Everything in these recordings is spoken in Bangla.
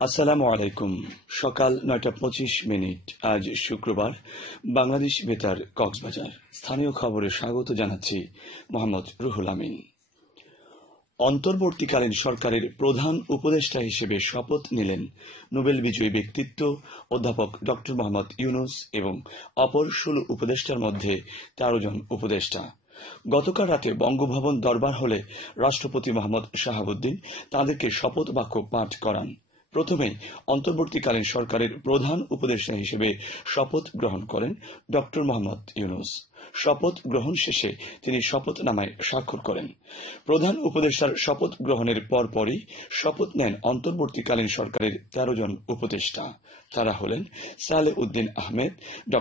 আসসালামু আলাইকুম। সকাল ৯টা ২৫ আজ শুক্রবার। বাংলাদেশ বেতার কক্সবাজার স্থানীয় খবরে স্বাগত জানাচ্ছি মোহাম্মদ রুহুল আমিন। অন্তর্বর্তীকালীন সরকারের প্রধান উপদেষ্টা হিসেবে শপথ নিলেন নোবেল বিজয়ী ব্যক্তিত্ব অধ্যাপক ড মোহাম্মদ ইউনূস এবং অপর ১৬ উপদেষ্টার মধ্যে ১৩ জন উপদেষ্টা। গতকাল রাতে বঙ্গভবন দরবার হলে রাষ্ট্রপতি মোহাম্মদ শাহাবুদ্দিন তাঁদেরকে শপথ বাক্য পাঠ করান। প্রথমেই অন্তর্বর্তীকালীন সরকারের প্রধান উপদেষ্টা হিসেবে শপথ গ্রহণ করেন ড মোহাম্মদ ইউনূস। শপথ গ্রহণ শেষে তিনি শপথনামায় স্বাক্ষর করেন। প্রধান উপদেষ্টার শপথ গ্রহণের পরপরই শপথ নেন অন্তর্বর্তীকালীন সরকারের ১৩ জন উপদেষ্টা। তারা হলেন সালেহ উদ্দিন আহমেদ, ড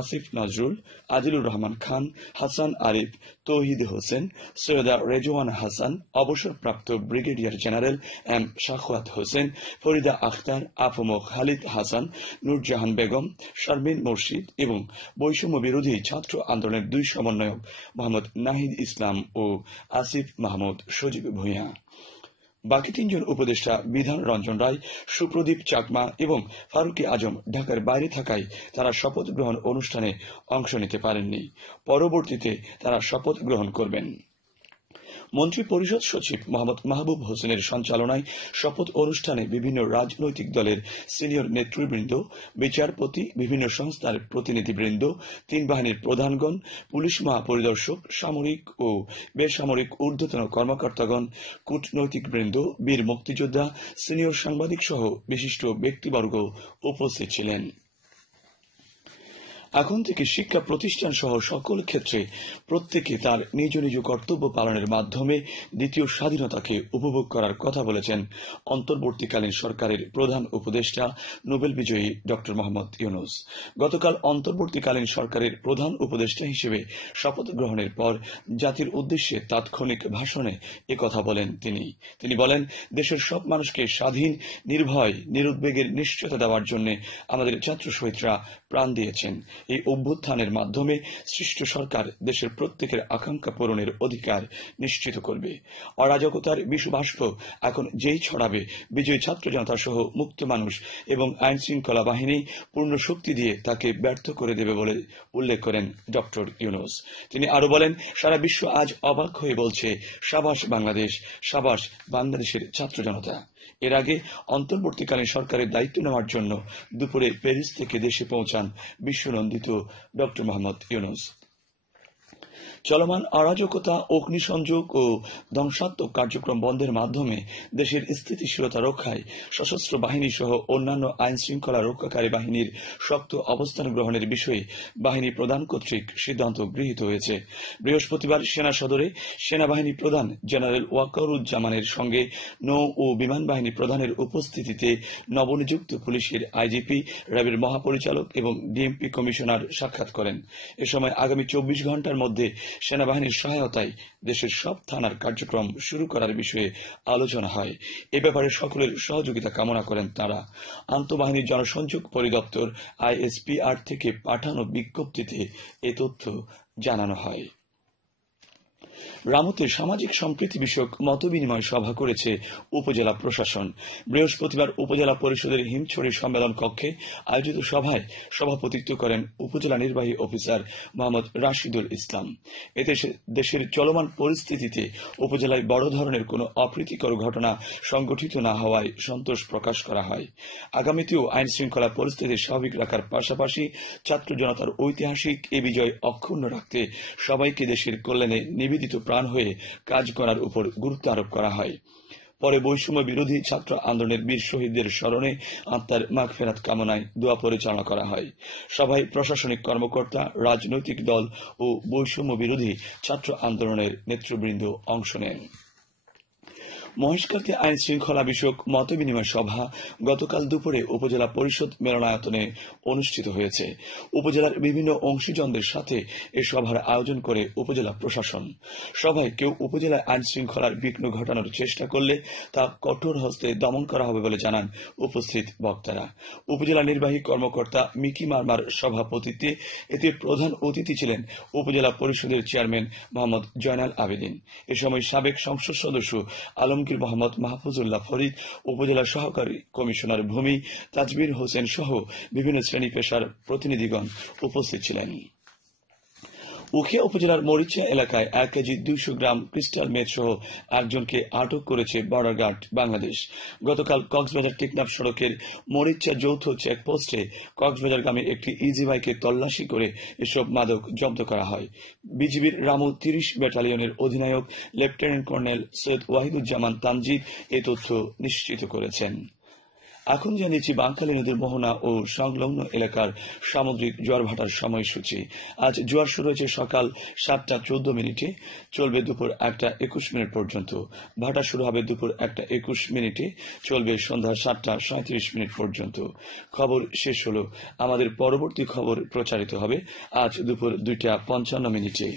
আসিফ নজরুল, আদিলুর রহমান খান, হাসান আরিফ, তৌহিদ হোসেন, সৈয়দা রেজওয়ানা হাসান, অবসরপ্রাপ্ত brigadier general M Sakhawat Hossain, Farida Akhter, AFM Khalid Hasan, Nurjahan Begum, Sharmin Murshid এবং বৈষম্য বিরোধী ছাত্র আন্দোলনের ২ সমন্বয়ক মোহাম্মদ নাহিদ ইসলাম ও আসিফ মাহমুদ সজীব ভূঁইয়া। বাকি ৩ জন উপদেষ্টা বিধান রঞ্জন রায়, সুপ্রদীপ চাকমা এবং ফারুকী আজম ঢাকার বাইরে থাকায় তারা শপথ গ্রহণ অনুষ্ঠানে অংশ নিতে পারেননি। পরবর্তীতে তারা শপথ গ্রহণ করবেন। মন্ত্রী পরিষদ সচিব মোহাম্মদ মাহবুব হোসেনের সঞ্চালনায় শপথ অনুষ্ঠানে বিভিন্ন রাজনৈতিক দলের সিনিয়র নেতৃবৃন্দ, বিচারপতি, বিভিন্ন সংস্থার প্রতিনিধিবৃন্দ, ৩ বাহিনীর প্রধানগণ, পুলিশ মহাপরিদর্শক, সামরিক ও বেসামরিক ঊর্ধ্বতন কর্মকর্তাগণ, কূটনৈতিকবৃন্দ, বীর মুক্তিযোদ্ধা, সিনিয়র সাংবাদিক সহ বিশিষ্ট ব্যক্তিবর্গ উপস্থিত ছিলেন। এখন থেকে শিক্ষা প্রতিষ্ঠান সহ সকল ক্ষেত্রে প্রত্যেকে তার নিজ নিজ কর্তব্য পালনের মাধ্যমে দ্বিতীয় স্বাধীনতাকে উপভোগ করার কথা বলেছেন অন্তর্বর্তীকালীন সরকারের প্রধান উপদেষ্টা নোবেল বিজয়ী ড মোহাম্মদ ইউনূস। গতকাল অন্তর্বর্তীকালীন সরকারের প্রধান উপদেষ্টা হিসেবে শপথ গ্রহণের পর জাতির উদ্দেশ্যে তাৎক্ষণিক ভাষণে একথা বলেন তিনি বলেন, দেশের সব মানুষকে স্বাধীন, নির্ভয়, নিরুদ্বেগের নিশ্চয়তা দেওয়ার জন্য আমাদের ছাত্র শহীদরা প্রাণ দিয়েছেন। এই অভ্যুত্থানের মাধ্যমে সৃষ্ট সরকার দেশের প্রত্যেকের আকাঙ্ক্ষা পূরণের অধিকার নিশ্চিত করবে। অরাজকতার বিষবাষ্প এখন যেই ছড়াবে, বিজয়ী ছাত্র জনতা সহ মুক্ত মানুষ এবং আইন শৃঙ্খলা বাহিনী পূর্ণ শক্তি দিয়ে তাকে ব্যর্থ করে দেবে বলে উল্লেখ করেন ড ইউনূস। তিনি আরো বলেন, সারা বিশ্ব আজ অবাক হয়ে বলছে, সাবাস বাংলাদেশ, সাবাস বাংলাদেশের ছাত্র জনতা। এর আগে অন্তর্বর্তীকালীন সরকারের দায়িত্ব নেওয়ার জন্য দুপুরে প্যারিস থেকে দেশে পৌঁছান বিশ্বনন্দিত ড মোহাম্মদ ইউনূস। চলমান অরাজকতা, অগ্নিসংযোগ ও ধ্বংসাত্মক কার্যক্রম বন্ধের মাধ্যমে দেশের স্থিতিশীলতা রক্ষায় সশস্ত্র বাহিনী সহ অন্যান্য আইন শৃঙ্খলা রক্ষাকারী বাহিনীর শক্ত অবস্থান গ্রহণের বিষয়ে বাহিনী প্রধান কর্তৃক সিদ্ধান্ত গৃহীত হয়েছে। বৃহস্পতিবার সেনা সদরে সেনাবাহিনী প্রধান জেনারেল ওয়াকারুজ্জামানের সঙ্গে নৌ ও বিমান বাহিনী প্রধানের উপস্থিতিতে নবনিযুক্ত পুলিশের আইজিপি, র্যাবের মহাপরিচালক এবং ডিএমপি কমিশনার সাক্ষাৎ করেন। এ সময় আগামী ২৪ ঘণ্টার মধ্যে সেনাবাহিনীর সহায়তায় দেশের সব থানার কার্যক্রম শুরু করার বিষয়ে আলোচনা হয়। এ ব্যাপারে সকলের সহযোগিতা কামনা করেন তাঁরা। আন্তঃবাহিনী জনসংযোগ পরিদপ্তর আইএসপিআর থেকে পাঠানো বিজ্ঞপ্তিতে এ তথ্য জানানো হয়। রামুতে সামাজিক সম্প্রীতি বিষয়ক মতবিনিময় সভা করেছে উপজেলা প্রশাসন। বৃহস্পতিবার উপজেলা পরিষদের হিমছড়ি সম্মেলন কক্ষে আয়োজিত সভায় সভাপতিত্ব করেন উপজেলা নির্বাহী অফিসার মোহাম্মদ রাশিদুল ইসলাম। এতে দেশের চলমান পরিস্থিতিতে উপজেলায় বড় ধরনের কোনো অপ্রীতিকর ঘটনা সংঘটিত না হওয়ায় সন্তোষ প্রকাশ করা হয়। আগামীতেও আইন শৃঙ্খলা পরিস্থিতি স্বাভাবিক রাখার পাশাপাশি ছাত্র জনতার ঐতিহাসিক এ বিজয় অক্ষুণ্ণ রাখতে সবাইকে দেশের কল্যাণে নিবেদিত প্রাণ হয়ে কাজ করার উপর গুরুত্ব আরোপ করা হয়। পরে বৈষম্য বিরোধী ছাত্র আন্দোলনের বীর শহীদদের স্মরণে আত্মার মাগফিরাত কামনায় দোয়া পরিচালনা করা হয়। সভায় প্রশাসনিক কর্মকর্তা, রাজনৈতিক দল ও বৈষম্য বিরোধী ছাত্র আন্দোলনের নেতৃবৃন্দ অংশ নেন। মহেশখালী আইন শৃঙ্খলা বিষয়ক মতবিনিময় সভা গতকাল দুপুরে উপজেলা পরিষদ মিলনায়তনে অনুষ্ঠিত হয়েছে। উপজেলার বিভিন্ন অংশীজনদের সাথে এ সভার আয়োজন করে উপজেলা প্রশাসন। সভায় কেউ উপজেলায় আইন শৃঙ্খলার বিঘ্ন ঘটানোর চেষ্টা করলে তা কঠোর হস্তে দমন করা হবে বলে জানান উপস্থিত বক্তারা। উপজেলা নির্বাহী কর্মকর্তা মিকি মারমার সভাপতিত্বে এতে প্রধান অতিথি ছিলেন উপজেলা পরিষদের চেয়ারম্যান মোহাম্মদ জয়নাল আবেদিন। এ সময় সাবেক সংসদ সদস্য আলম আলমগীর মোহাম্মদ মাহফুজুল্লাহ ফরিদ, উপজেলা সহকারী কমিশনার ভূমি তাজবির হোসেন সহ বিভিন্ন শ্রেণী পেশার প্রতিনিধিগণ উপস্থিত ছিলেন। উখিয়া উপজেলার মরিচিয়া এলাকায় 1 কেজি 200 গ্রাম ক্রিস্টাল মেথ সহ একজনকে আটক করেছে বর্ডার গার্ড বাংলাদেশ। গতকাল কক্সবাজার টেকনাফ সড়কের মরিচিয়া যৌথ চেকপোস্টে কক্সবাজারগামী একটি ইজি বাইকে তল্লাশি করে এসব মাদক জব্দ করা হয়। বিজিবির রামু 30 ব্যাটালিয়নের অধিনায়ক লেফটেন্যান্ট কর্নেল সৈয়দ ওয়াহিদুজ্জামান তানজিদ এ তথ্য নিশ্চিত করেছেন। এখন জানিয়েছি বাঁকখালী নদীর মোহনা ও সংলগ্ন এলাকার সামুদ্রিক জোয়ার ভাটার সময়সূচি। আজ জোয়ার শুরু হয়েছে সকাল 7:14 চলবে দুপুর 1:21 পর্যন্ত। ভাটা শুরু হবে দুপুর 1:21, চলবে সন্ধ্যা 7:37 পর্যন্ত। খবর শেষ হলো। আমাদের পরবর্তী খবর প্রচারিত হবে আজ দুপুর 2:55।